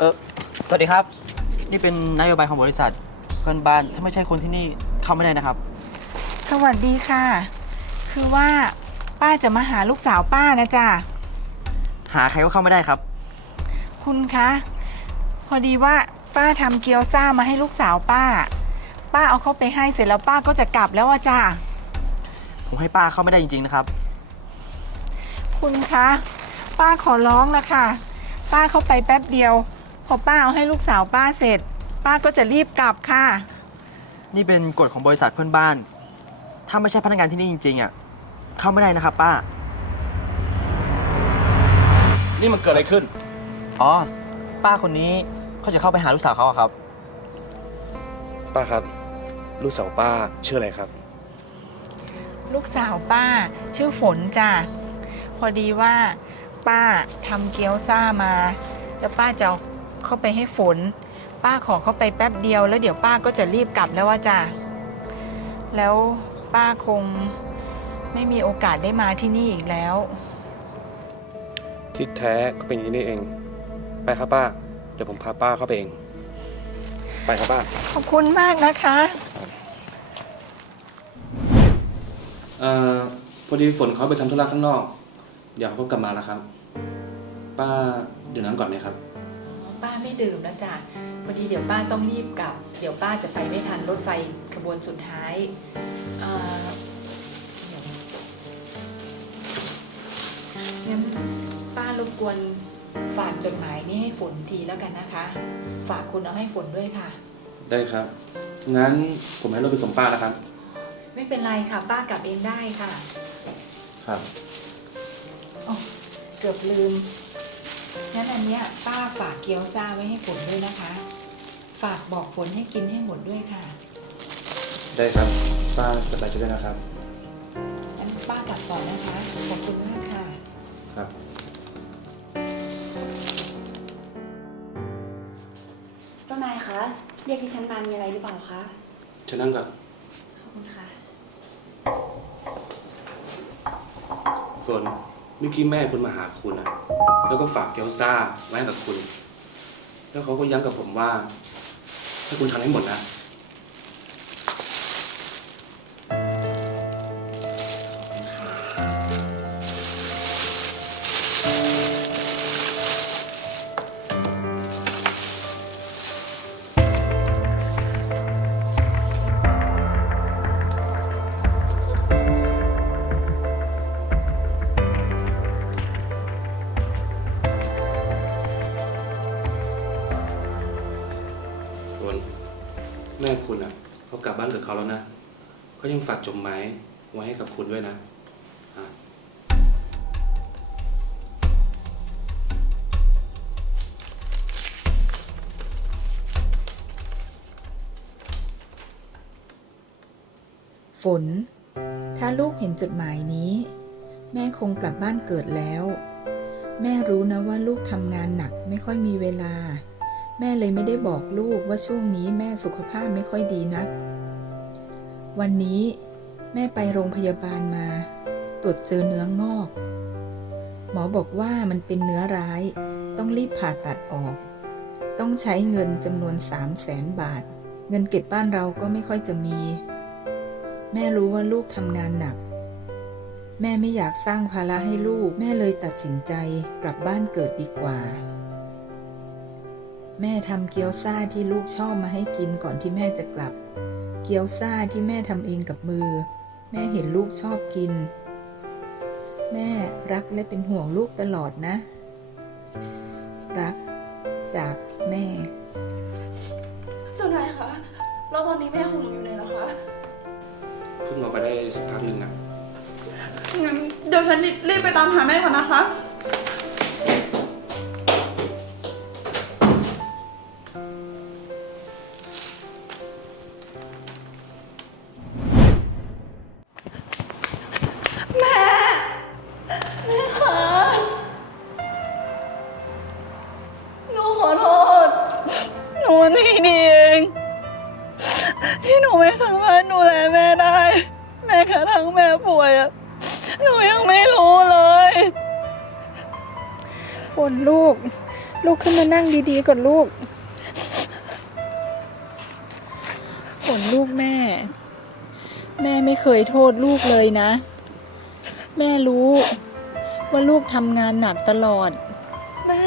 เออสวัสดีครับ นี่เป็นนโยบายของบริษัท เพื่อนบ้านถ้าไม่ใช่คนที่นี่เข้าไม่ได้นะครับ สวัสดีค่ะ คือว่าป้าจะมาหาลูกสาวป้านะจ๊ะ หาใครก็เข้าไม่ได้ครับ คุณคะ พอดีว่าป้าทำเกี๊ยวซ่ามาให้ลูกสาวป้า ป้าเอาเข้าไปให้เสร็จแล้วป้าก็จะกลับแล้วอะจ้ะ ผมให้ป้าเข้าไม่ได้จริงๆนะครับ คุณคะ ป้าขอร้องนะคะ ป้าเข้าไปแป๊บเดียวพ อป้าเอาให้ลูกสาวป้าเสร็จ ป้าก็จะรีบกลับค่ะ นี่เป็นกฎของบริษัทเพื่อนบ้าน ถ้าไม่ใช่พนักงานที่นี่จริงๆอะเข้าไม่ได้นะครับป้า นี่มันเกิดอะไรขึ้น อ๋อ ป้าคนนี้เขาจะเข้าไปหาลูกสาวเขาอะครับ ป้าครับ ลูกสาวป้าชื่ออะไรครับ ลูกสาวป้า ชื่อฝนจ้ะพอดีว่า ป้าทำเกี๊ยวซ่ามา แล้วป้าจะเอา เข้าไปให้ฝน ป้าขอเข้าไปแป๊บเดียวแล้วเดี๋ยวป้าก็จะรีบกลับแล้วว่าจ้ะแล้วป้าคงไม่มีโอกาสได้มาที่นี่อีกแล้ว ที่แท้ก็เป็นอย่างนี้นี่เอง ไปครับป้า เดี๋ยวผมพาป้าเข้าไปเอง ไปครับป้า ขอบคุณมากนะคะเอ่อพอดีฝนเขาไปทำธุระข้างนอก เดี๋ยวเขากลับมาแล้วครับ ป้าดื่มน้ำก่อนไหมครับ ป้าไม่ดื่มแล้วจ้ะพอดีเดี๋ยวป้าต้องรีบกลับ เดี๋ยวป้าจะไปไม่ทันรถไฟขบวนสุดท้ายเอ่อเดี๋ยวงั้นป้ารบกวนฝากจดหมายนี้ให้ฝนทีแล้วกันนะคะ ฝากคุณเอาให้ฝนด้วยค่ะ ได้ครับ งั้นผมให้รถไปส่งป้านะครับ ไม่เป็นไรค่ะ ป้ากลับเองได้ค่ะ ครับอ๋อเกือบลืม งั้นอันเนี้ยป้าฝากเกี๊ยวซ่าไว้ให้ฝนด้วยนะคะ ฝากบอกฝนให้กินให้หมดด้วยค่ะได้ครับป้าสบายใจด้วยนะครับ งั้นป้ากลับก่อนนะคะ ขอบคุณมากค่ะ ครับ เจ้านายคะเรียกดิฉันมามีอะไรหรือเปล่าคะ เชิญนั่งก่อนขอบคุณค่ะ ฝน เมื่อกี้แม่คุณมาหาคุณอะแล้วก็ฝากเกียวซ่าไว้ให้กับคุณ แล้วเขาก็ย้ำกับผมว่า ถ้าคุณทำให้หมดนะ เขากลับบ้านกับเขาแล้วนะเขายังฝากจดหมายไว้ให้กับคุณด้วยนะอะฝน ถ้าลูกเห็นจดหมายนี้ แม่คงกลับบ้านเกิดแล้ว แม่รู้นะว่าลูกทำงานหนักไม่ค่อยมีเวลา แม่เลยไม่ได้บอกลูกว่าช่วงนี้แม่สุขภาพไม่ค่อยดีนัก วันนี้แม่ไปโรงพยาบาลมา ตรวจเจอเนื้องอก หมอบอกว่ามันเป็นเนื้อร้าย ต้องรีบผ่าตัดออก ต้องใช้เงินจำนวน3 0 0แสนบาท เงินเก็บบ้านเราก็ไม่ค่อยจะมี แม่รู้ว่าลูกทำงานหนัก แม่ไม่อยากสร้างภาระให้ลูก แม่เลยตัดสินใจกลับบ้านเกิดดีกว่า แม่ทำเกี๊ยวซ่าที่ลูกชอบมาให้กินก่อนที่แม่จะกลับ เกี๊ยวซ่าที่แม่ทำเองกับมือ แม่เห็นลูกชอบกิน แม่รักและเป็นห่วงลูกตลอดนะ รักจากแม่ เจ้านายคะแล้วตอนนี้แม่ของหนูอยู่ไหนแล้วคะ เพิ่งออกไปได้สักพักหนึ่งนะงั้นเดี๋ยวฉันรีบไปตามหาแม่ก่อนนะคะ แม่ แม่คะหนูขอโทษ หนูมันไม่ดีเอง ที่หนูไม่สามารถดูแลแม่ได้ แม่กระทั่งแม่ป่วยอะหนูยังไม่รู้เลยฝนลูก ลูกขึ้นมานั่งดีๆก่อนลูก นลูกแม่ แม่ไม่เคยโทษลูกเลยนะ แม่รู้ ว่าลูกทำงานหนักตลอด แม่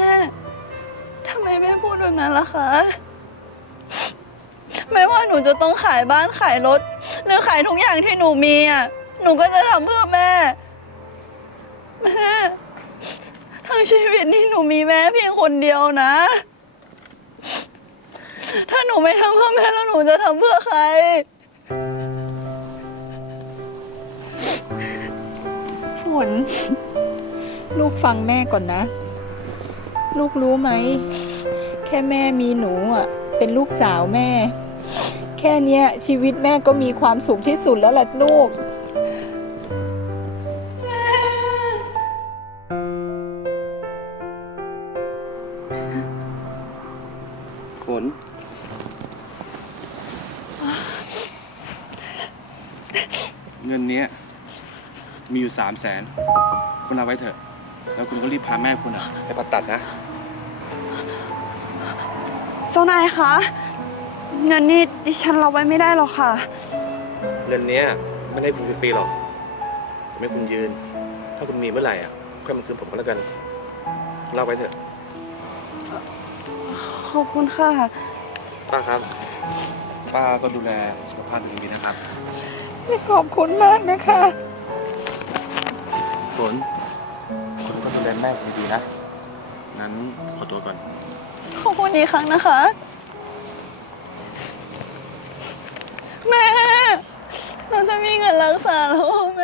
ทำไมแม่พูดแบบนั้นล่ะคะไม่ว่าหนูจะต้องขายบ้านขายรถหรือขายทุกอย่างที่หนูมีอะ หนูก็จะทำเพื่อแม่ แม่ ทั้งชีวิตนี่หนูมีแม่เพียงคนเดียวนะ ถ้าหนูไม่ทำเพื่อแม่แล้วหนูจะทำเพื่อใคร ฝน ลูกฟังแม่ก่อนนะ ลูกรู้ไหม แค่แม่มีหนูอะ เป็นลูกสาวแม่ แค่เนี้ย ชีวิตแม่ก็มีความสุขที่สุดแล้วล่ะลูก ฝน เงินเนี้ย มีอยู่สามแสนคุณเอาไว้เถอะ แล้วคุณก็รีบพาแม่คุณอะไปผ่าตัดนะ เจ้านายคะเงินนี่ดิฉันรับไว้ไม่ได้หรอกค่ะ เงินเนี้ยไม่ได้คุณฟรีๆหรอกจะไม่คุณยืน ถ้าคุณมีเมื่อไหร่อะค่อยมาคืนผมก็แล้วกันเล่าไว้เถอะ ขอบคุณค่ะ ป้าครับ ป้าก็ดูแลสุขภาพตัวเองดีนะครับ ขอบคุณมากนะคะ ฝนคุณก็ดูแลแม่คุณดีๆนะ งั้นขอตัวก่อน ขอบคุณอีกครั้งนะคะ แม่ เราจะมีเงินรักษาแล้วแม่